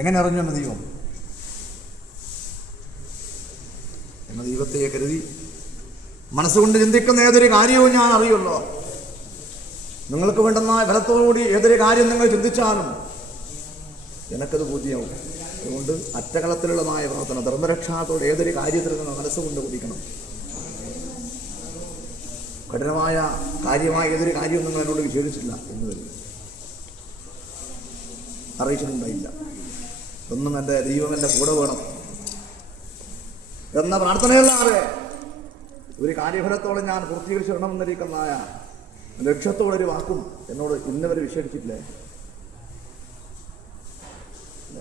എങ്ങനെ അറിഞ്ഞു എന്ന ദൈവം? എന്ന ദൈവത്തെ കരുതി മനസ്സുകൊണ്ട് ചിന്തിക്കുന്ന ഏതൊരു കാര്യവും ഞാൻ അറിയുമല്ലോ. നിങ്ങൾക്ക് വേണ്ടുന്ന ഫലത്തോടുകൂടി ഏതൊരു കാര്യം നിങ്ങൾ ചിന്തിച്ചാലും എനിക്കത് ബോധ്യമാവും. അതുകൊണ്ട് അറ്റകളത്തിലുള്ളതായ പ്രാർത്ഥന, ധർമ്മരക്ഷാത്തോടെ ഏതൊരു കാര്യത്തിൽ നിങ്ങൾ മനസ്സുകൊണ്ട് കുടിക്കണം. കഠിനമായ കാര്യമായ ഏതൊരു കാര്യവും നിങ്ങൾ എന്നോട് വിശേഷിച്ചില്ല എന്ന് വരും, അറിയിച്ചിട്ടുണ്ടായില്ല. ഒന്നും എൻ്റെ ദൈവം എൻ്റെ കൂടെ വേണം എന്ന പ്രാർത്ഥനയല്ലാതെ ഒരു കാര്യഫലത്തോടെ ഞാൻ പൂർത്തീകരിച്ചിടണമെന്നിരിക്കുന്നതായ ലക്ഷ്യത്തോടൊരു വാക്കും എന്നോട് ഇന്നവരെ വിശേഷിച്ചിട്ടില്ലേ?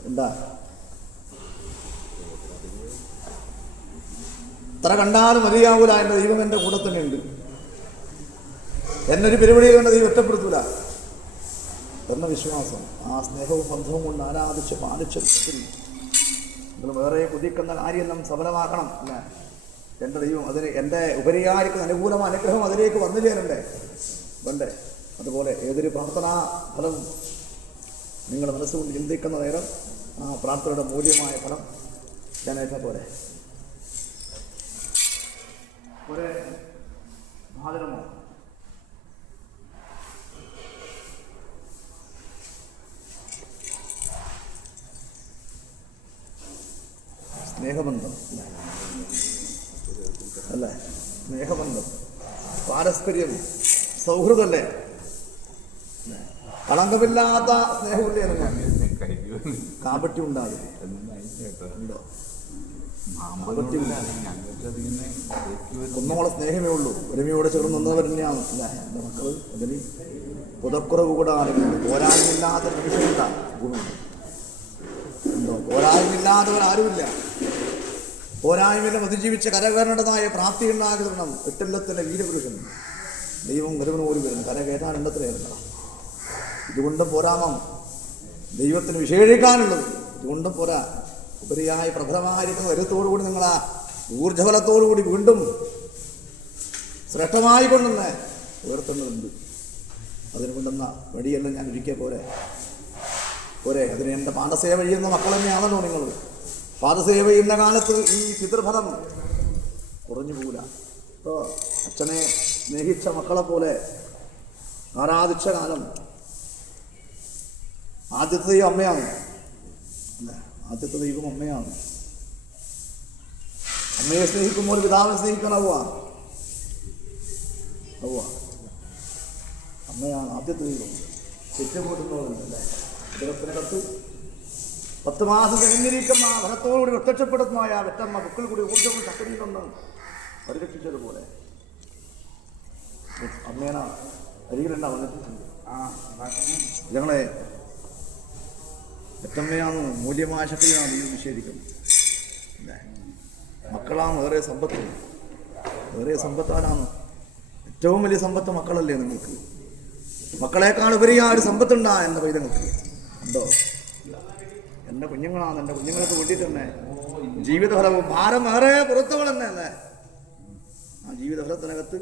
എന്താ ഇത്ര കണ്ടാലും മതിയാവൂല, എൻ്റെ ദൈവം എൻ്റെ കൂടെ തന്നെ ഉണ്ട്, എന്നൊരു പരിപാടിയിൽ എൻ്റെ ദൈവം ഒറ്റപ്പെടുത്തൂല എന്ന വിശ്വാസം, ആ സ്നേഹവും ബന്ധവും കൊണ്ട് ആരാധിച്ച് പാലിച്ച് നിങ്ങൾ വേറെ കുതിക്കുന്ന കാര്യം നാം സഫലമാക്കണം. അല്ല, എൻ്റെ ദൈവം അതിന് എൻ്റെ ഉപരിയായിരിക്കുന്ന അനുകൂലമായ അനുഗ്രഹം അതിലേക്ക് വന്നു ചേരണ്ടേ, വേണ്ടേ? അതുപോലെ ഏതൊരു പ്രാർത്ഥനാ ഫലവും നിങ്ങൾ മനസ്സുകൊണ്ട് ചിന്തിക്കുന്ന നേരം ആ പ്രാർത്ഥനയുടെ മൂല്യമായ ഫലം ഞാനേറ്റ പോലെ ഭാജനമോ സ്നേഹബന്ധം അല്ലേ? സ്നേഹബന്ധം, പാരസ്പര്യം, സൗഹൃദമല്ലേ? കളങ്കമില്ലാത്ത സ്നേഹമില്ലേ? കാപട്യം ഉണ്ടാകും. ഒന്നോളം സ്നേഹമേ ഉള്ളൂ. ഒരുമയോടെ ചേർന്ന് നിന്നവർ തന്നെയാണ് അല്ലേ എൻ്റെ മക്കൾ. അതിന് പുതക്കുറവ് കൂടാതെ പോരായ്മയില്ലാത്ത മനുഷ്യരുണ്ട ഗുണമുണ്ട്. ഉണ്ടോ? പോരായ്മയില്ലാത്തവരാരുമില്ല. പോരായ്മയിലും അതിജീവിച്ച് കരകയറേണ്ടതായ പ്രാപ്തി ഉണ്ടാകണം. എട്ടെല്ലത്തിൻ്റെ വീരപുരുഷൻ ദൈവം കരുവന് പോലും വരുന്നു. കരകയറ്റാൻ എണ്ണത്തിലായിരുന്നു. ഇതുകൊണ്ടും പോരാമം ദൈവത്തിന് വിശേഷിക്കാനുള്ളത്. ഇതുകൊണ്ടും പോരാ. ഉപരിയായ പ്രബലമായിരിക്കുന്ന കരുത്തോടുകൂടി നിങ്ങൾ ആ ഊർജ്ജഫലത്തോടുകൂടി വീണ്ടും ശ്രേഷ്ഠമായി കൊണ്ടുവന്ന് ഉയർത്തേണ്ടതുണ്ട്. അതിന് കൊണ്ടുവന്ന വഴിയെല്ലാം ഞാൻ ഒരിക്കൽ പോരെ. അതിന് എൻ്റെ പാദസേവ ചെയ്യുന്ന മക്കൾ തന്നെയാണല്ലോ നിങ്ങൾ. പാദസേവ ചെയ്യുന്ന കാലത്ത് ഈ പിതൃഫലം കുറഞ്ഞു പോകില്ല. ഇപ്പോൾ അച്ഛനെ സ്നേഹിച്ച മക്കളെ പോലെ ആരാധിച്ച കാലം ആദ്യത്തെ ദൈവം അമ്മയാണ്. അല്ല, ആദ്യത്തെ ദൈവം അമ്മയാണ്. അമ്മയെ സ്നേഹിക്കുമ്പോൾ പിതാവിനെ സ്നേഹിക്കണവുക അമ്മയാണ് ആദ്യത്തെ ദൈവം. തെറ്റുകൂട്ടുന്നവരുണ്ടല്ലേ? ദൈവത്തിനകത്ത് 10 മാസം തികഞ്ഞിരിക്കുന്ന ഫലത്തോടുകൂടി പ്രത്യക്ഷപ്പെടുത്തുമായ വെറ്റമ്മ ബുക്കിൽ കൂടി ഊർജ്ജവും ശക്തിയിൽ നിന്ന് പരിരക്ഷിച്ചതുപോലെ അമ്മേന അരികിലെണ്ണ വന്നിട്ടുണ്ട്. ഞങ്ങളെ വെറ്റമ്മയാണ് മൂല്യമായ ശക്തിയാണ് ദൈവം നിഷേധിക്കുന്നത്. മക്കളാണ് ഏറെ സമ്പത്ത്. ഏറെ സമ്പത്താനാണ് ഏറ്റവും വലിയ സമ്പത്ത് മക്കളല്ലേ നിങ്ങൾക്ക്? മക്കളെക്കാൾ ഉപരിയായ ഒരു സമ്പത്തുണ്ടാ എൻ്റെ പൈതങ്ങൾക്ക് ഉണ്ടോ? എൻ്റെ കുഞ്ഞുങ്ങളാണ്. എൻ്റെ കുഞ്ഞുങ്ങൾക്ക് വേണ്ടി തന്നെ ജീവിതഫലവും ഭാരം ഏറെ പുറത്തുകൾ തന്നെ അല്ലേ? ആ ജീവിതഫലത്തിനകത്ത്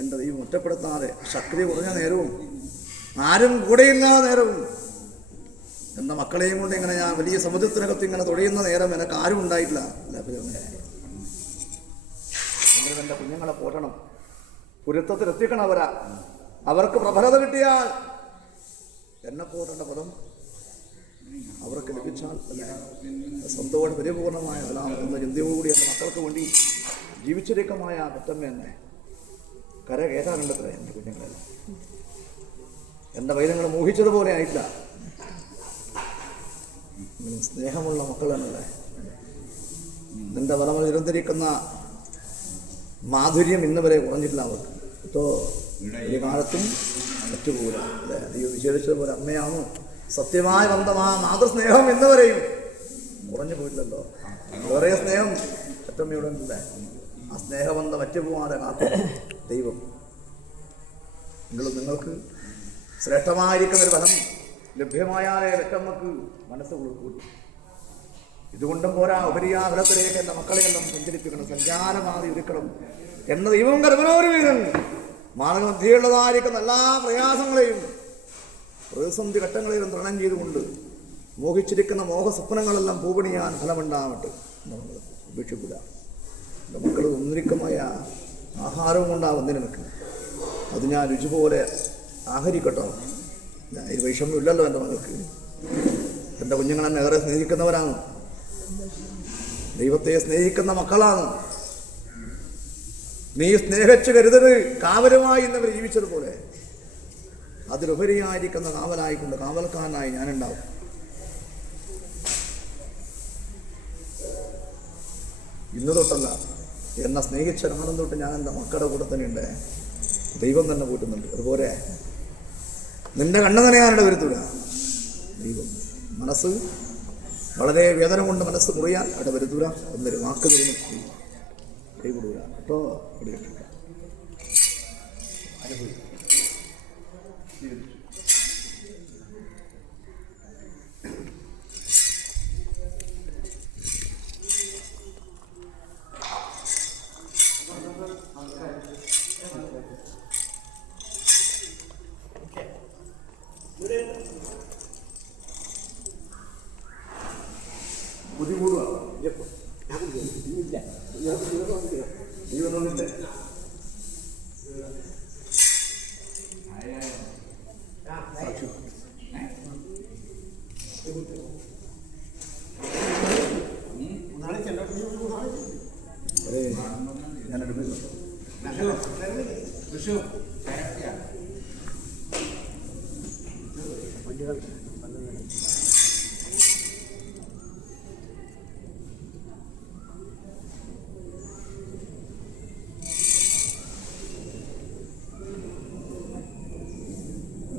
എൻ്റെ ദൈവം ഒറ്റപ്പെടുത്താതെ ശക്തി കുറഞ്ഞ നേരവും ആരും കൂടെയില്ലാത്ത നേരവും എൻ്റെ മക്കളെയും കൊണ്ട് ഇങ്ങനെ ഞാൻ വലിയ സമുദ്രത്തിനകത്ത് ഇങ്ങനെ തുഴയുന്ന നേരം എനിക്ക് ആരും ഉണ്ടായിട്ടില്ല. നിങ്ങൾ എൻ്റെ കുഞ്ഞുങ്ങളെ പോറ്റണം, പുരത്വത്തിലെത്തിക്കണം. അവർക്ക് പ്രബലത കിട്ടിയാൽ എന്നെ പോറ്റേണ്ട പദം അവർക്ക് ലഭിച്ചാൽ സ്വന്തത്തോടെ പരിപൂർണമായ ഫലാമെന്ന ചിന്തയോടുകൂടി എൻ്റെ മക്കൾക്ക് വേണ്ടി ജീവിച്ചിരിക്കമായ പെറ്റമ്മ എന്നെ കരകയറ്റാനുണ്ടത്രേ. എൻ്റെ കുഞ്ഞുങ്ങളെല്ലാം എൻ്റെ പൈതങ്ങൾ മോഹിച്ചതുപോലെ ആയിട്ടില്ല. സ്നേഹമുള്ള മക്കൾ തന്നല്ലേ? നിന്റെ വലമ നിരന്തരിക്കുന്ന മാധുര്യം ഇന്ന് വരെ കുറഞ്ഞിട്ടില്ല അവർക്ക്. ഇപ്പോൾ ഒരു കാലത്തും പറ്റുപോല അല്ലേ? അയ്യോ, വിശേഷിച്ചതുപോലെ അമ്മയാണോ സത്യമായ ബന്ധമാ മാതൃസ്നേഹം ഇന്ന് വരെയും കുറഞ്ഞു പോയില്ലല്ലോ. വേറെ സ്നേഹം അറ്റമ്മയുടെ ഉണ്ടല്ലേ? ആ സ്നേഹബന്ധം പറ്റുപോകാതെ കാക്കും ദൈവം. നിങ്ങൾക്ക് ശ്രേഷ്ഠമായിരിക്കുന്നൊരു ഫലം ലഭ്യമായാലേ വെറ്റമ്മക്ക് മനസ്സ് കൊടുക്കൂ. ഇതുകൊണ്ടും പോരാ, ഉപരിയാ ഫലത്തിലേക്ക് എൻ്റെ മക്കളെയെല്ലാം സഞ്ചരിപ്പിക്കണം, സഞ്ചാരമാതി ഒരുക്കണം എന്ന ദൈവം കർമ്മനോര് വീരൻ മാർഗമധ്യയുള്ളതായിരിക്കുന്ന എല്ലാ പ്രയാസങ്ങളെയും പ്രതിസന്ധി ഘട്ടങ്ങളെയും തരണം ചെയ്തുകൊണ്ട് മോഹിച്ചിരിക്കുന്ന മോഹസ്വപ്നങ്ങളെല്ലാം പൂപണിയാൻ ഫലമുണ്ടാവട്ടെ. ഉപേക്ഷിക്കുക. എൻ്റെ മക്കൾ ഒന്നിരിക്കമായ ആഹാരവും കൊണ്ടാവുന്ന നിനക്ക് അത് ഞാൻ രുചി പോലെ ആഹരിക്കട്ടോ. ഈ വൈഷമ്യമില്ലല്ലോ എൻ്റെ മകൾക്ക്. എൻ്റെ കുഞ്ഞുങ്ങളെന്നെ ഏറെ സ്നേഹിക്കുന്നവരാണ്, ദൈവത്തെ സ്നേഹിക്കുന്ന മക്കളാണ്. നീ സ്നേഹിച്ചു കരുതരുത്, കാവലുമായി ഇന്നവർ ജീവിച്ചതുപോലെ അതിലുപരിയായിരിക്കുന്ന കാവലായിക്കൊണ്ട് കാവൽക്കാരനായി ഞാനുണ്ടാവും. ഇന്ന് തൊട്ടല്ല, എന്നെ സ്നേഹിച്ച കാലം തൊട്ട് ഞാൻ എൻ്റെ മക്കളുടെ കൂടെ തന്നെ ഉണ്ട്. ദൈവം തന്നെ കൂട്ടുന്നുണ്ട്. അതുപോലെ നിന്റെ കണ്ണു നനയാനിട വരുത്തൂല. ദൈവം മനസ്സ് വളരെ വേദന കൊണ്ട് മനസ്സ് മുറിയാൻ ഇട വരുത്തൂല എന്നൊരു വാക്ക് തരുന്നു. കൈവിടൂല കേട്ടോ. അനുഭവിക്കും.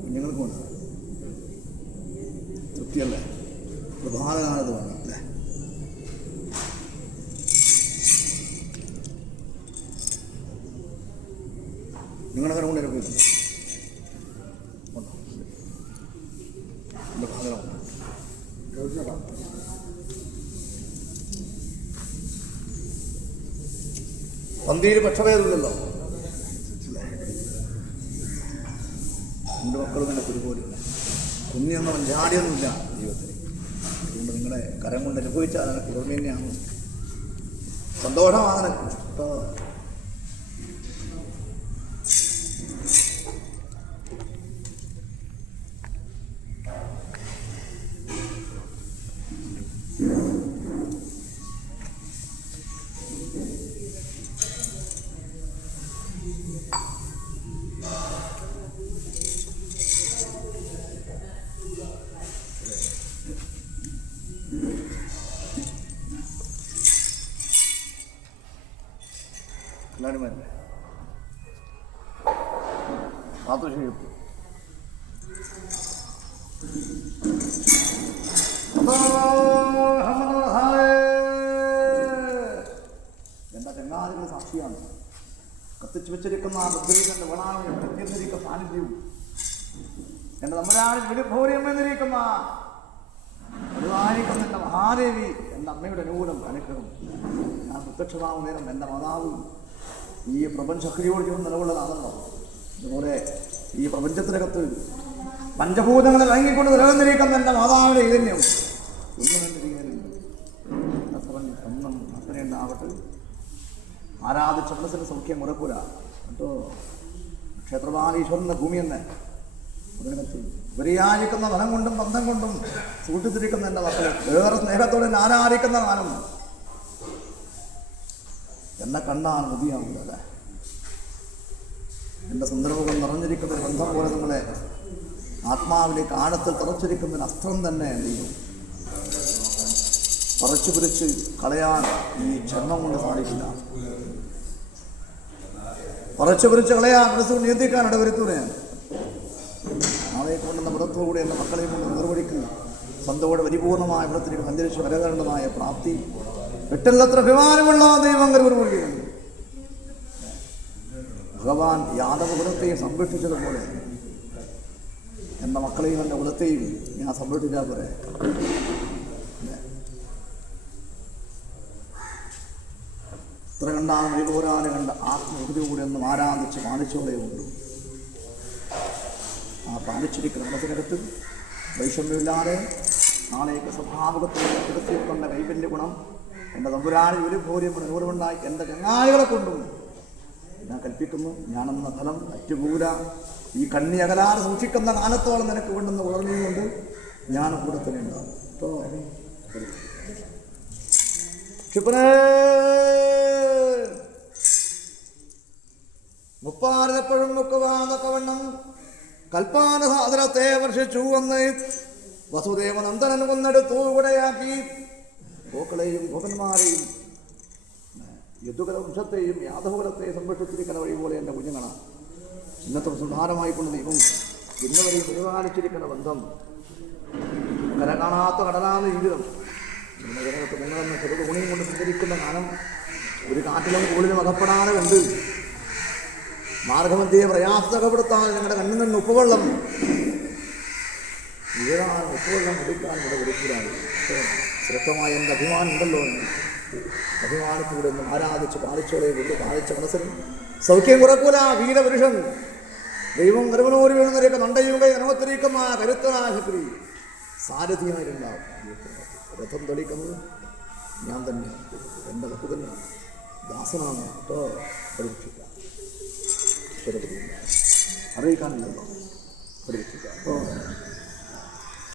കുഞ്ഞുങ്ങൾക്ക് വേണം തൃപ്തിയല്ലേ, പ്രഭാതകാലത്ത് വേണം അല്ലേ. നിങ്ങളുടെ കരം കൊണ്ട് ഇറക്കിയിട്ടുണ്ട്. പന്തിയിൽ പക്ഷഭേദമില്ലല്ലോ. എൻ്റെ മക്കളും എൻ്റെ കുരുപോലില്ല. കുഞ്ഞൊന്നും ജാടിയൊന്നുമില്ല ജീവിതത്തിൽ. അതുകൊണ്ട് നിങ്ങളെ കരം കൊണ്ട് അനുഭവിച്ചാൽ എനിക്ക് പുറമേ തന്നെയാണ് സന്തോഷമാണ് കേട്ടോ. എല്ലാവരും വരണ്ടേ? കാത്തു ക്ഷണിക്കും. എൻ്റെ ചങ്ങാതികൾ സാക്ഷിയാണ്. കത്തിച്ചു വെച്ചിരിക്കുന്ന ആ ബുദ്ധിന്റെ വേണാവിനെ പ്രത്യേകിച്ചിരിക്കുന്ന സാന്നിധ്യവും എൻ്റെ തമ്പുരാനിൽ വെളിഭൂര്യം എന്നിരിക്കുന്ന ഒരുവായിരിക്കുന്ന എൻ്റെ മഹാദേവി, എൻ്റെ അമ്മയുടെ അനുകൂലം അനുഗ്രഹം. ഞാൻ പ്രത്യക്ഷമാവും നേരം എൻ്റെ മാതാവ് ഈ പ്രപഞ്ചക്രിയോട് ചേർന്ന് നിലകൊള്ളതാണല്ലോ. അതുപോലെ ഈ പ്രപഞ്ചത്തിനകത്ത് പഞ്ചഭൂതങ്ങളെ വാങ്ങിക്കൊണ്ട് നിലനിന്നിരിക്കുന്ന എൻ്റെ മാതാവിൻ്റെ ചൈതന്യം ഒന്നും എൻ്റെ ജീവനുണ്ട്. ഒന്നും അത്രയും ഉണ്ടാവട്ടെ. ആരാധിച്ച മനസ്സിന് സൗഖ്യം ഉറക്കൂല കേട്ടോ. ക്ഷേത്രപാലീശ്വരൻ്റെ ഭൂമി തന്നെ അതിനകത്ത് ഉപരിയായിരിക്കുന്ന ധനം കൊണ്ടും ബന്ധം കൊണ്ടും സൂക്ഷിച്ചിരിക്കുന്ന എൻ്റെ മക്കളെ വേറെ സ്നേഹത്തോടെ എന്നെ ആരാധിക്കുന്ന കാലം എന്നെ കണ്ടാൽ മതിയാവില്ല അല്ലേ. എൻ്റെ സുന്ദരമുഖം നിറഞ്ഞിരിക്കുന്ന ഒരു ബന്ധം പോലെ നിങ്ങളെ ആത്മാവിലേക്ക് ആഴത്തിൽ തറച്ചിരിക്കുന്ന അസ്ത്രം തന്നെ ദൈവം പറിച്ചു പിരിച്ച് കളയാൻ ഈ ജന്മം കൊണ്ട് സാധിക്കില്ല. പറിച്ചു പിരിച്ച് കളയാൻ മനസ്സുകൊണ്ട് നിയന്ത്രിക്കാൻ ഇടവരുത്തൂടെയാണ്. നാളെ കൊണ്ടുന്ന വ്രതത്തോടെ എൻ്റെ മക്കളെയും കൊണ്ട് നിർവഹിക്കുക സ്വന്തത്തോടെ പരിപൂർണമായ വ്രതത്തിലേക്ക് സഞ്ചരിച്ച് വരകേണ്ടതായ പ്രാപ്തി വിട്ടല്ലത്ര അഭിമാനമുള്ള ദൈവം കരുവരുകയാണ്. ഭഗവാൻ യാദവ കുലത്തെയും സംരക്ഷിച്ചതുപോലെ എൻ്റെ മക്കളെയും എൻ്റെ കുലത്തെയും ഞാൻ സംരക്ഷിച്ചാൽ പോരെ. ഇത്ര കണ്ടാൽ വഴിപോരാതെ കണ്ട ആത്മഹൃതിയോടെ ഒന്നും ആരാധിച്ച് പാലിച്ചോടെ ഉള്ളൂ. ആ പാലിച്ചിരിക്കുന്ന മനസ്സിനകത്ത് വൈഷമ്യമില്ലാതെ നാളേക്ക് സ്വഭാവകത്തോടെ തിരുത്തിക്കൊണ്ട കൈവല്യ ഗുണം എൻ്റെ തമ്പുരാന് ഒരു ഭൂര്യം നൂറുമുണ്ടായി എൻ്റെ ചങ്ങാതികളെ കൊണ്ടും ഞാൻ കൽപ്പിക്കുന്നു. ഞാനെന്ന ഫലം അറ്റുകൂല. ഈ കണ്ണി അകലാതെ സൂക്ഷിക്കുന്ന കാലത്തോളം നിനക്ക് കൊണ്ടുവന്ന് ഉണർന്നതും കൊണ്ട് ഞാൻ കൂടെ തന്നെ ഉണ്ടാകും കേട്ടോ. ക്ഷിപ്രേ മുപ്പാരപ്പോഴും മുക്കുവാന്നൊക്കവണ്ണം കൽപ്പാന സാധനത്തെ വർഷിച്ചു വന്ന് വസുദേവ നന്ദനൻ കൊന്നെടുത്തു കൂടെയാക്കി. ഗോക്കളെയും ഗോപന്മാരെയും യദുകുല വംശത്തെയും യാദവകുലത്തെയും സംരക്ഷിച്ചിരിക്കുന്ന വഴി പോലെ എൻ്റെ കുഞ്ഞുങ്ങളാണ്. ഇന്നത്തെ സുധാരമായിക്കൊണ്ട് ദൈവം ഇന്നവരെയും പരിപാലിച്ചിരിക്കുന്ന ബന്ധം കര കാണാത്ത കടലാന്ന ജീവിതം. ജനകത്ത് നിങ്ങളെന്ന ചെറു തോണിയും കൊണ്ട് സഞ്ചരിക്കുന്ന കാലം ഒരു കാറ്റിലും കൂടുതലും അകപ്പെടാതെ കണ്ട് മാർഗമധ്യയെ പ്രയാസപ്പെടുത്താൻ നിങ്ങളുടെ കണ്ണിൽ നിന്ന് ഉപ്പുവെള്ളം വീഴാൻ ഉപ്പുവെള്ളം കുടിക്കാൻ ഇവിടെ വിളിക്കൂടാണ്. ശ്രദ്ധമായ എൻ്റെ അഭിമാനം ഉണ്ടല്ലോ എന്ന് അഭിമാനത്തിലൂടെ ഒന്നും ആരാധിച്ച് പാലിച്ചോളെ കൊണ്ട് പാലിച്ച മനസ്സിന് സൗഖ്യം കുറക്കൂല. വീരപുരുഷൻ ദൈവം കരുവനൂരി വീഴുന്നവരെയൊക്കെ നണ്ടയുക അനുവത്തിരിക്കുന്ന കരുത്തനായ ശക്തി സാരഥിയായിട്ടുണ്ടാവും. രഥം തെളിക്കുന്നത് ഞാൻ തന്നെ, എൻ്റെ വക്കു തന്നെ ദാസനാണ് കേട്ടോ. പഠിപ്പിക്കുക അറിയിക്കാനില്ലല്ലോ, പഠിപ്പിക്കുക കേട്ടോ.